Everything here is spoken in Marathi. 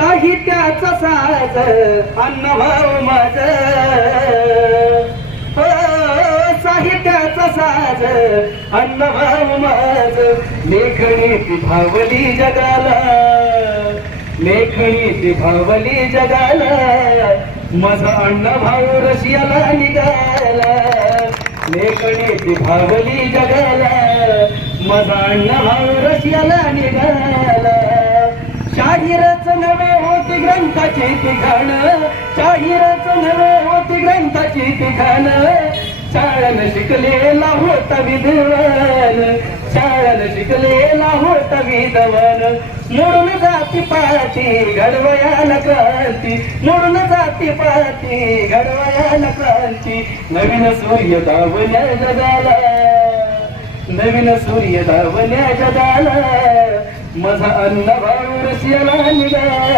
साहित्याचा साज अन्नभाव माझ, साहित्याचा साज अन्नभाव माझ, लेखणी ती भावली जगाला, लेखणी ती भावली जगाला, माझा अन्नभाव रशियाला निघाला, लेखणी ती भावली जगाला, माझा अन्नभाव रशियाला निघाला. शाहीरच नवे होती ग्रंथाची तिघाण, शाहीरच नवे होती ग्रंथाची तिघाण, शाळेनं शिकलेला होता विद्वान, शाळेनं शिकलेला होता विद्वान, मोडून जाती पाती घडवयाला क्रांती, मोडून जाती पाती घडवयाला क्रांती, नवीन सूर्य दावल्या जगाला, नवीन सूर्य दावल्या जगाला, माझा अन्नभाव रशियाला निघाला.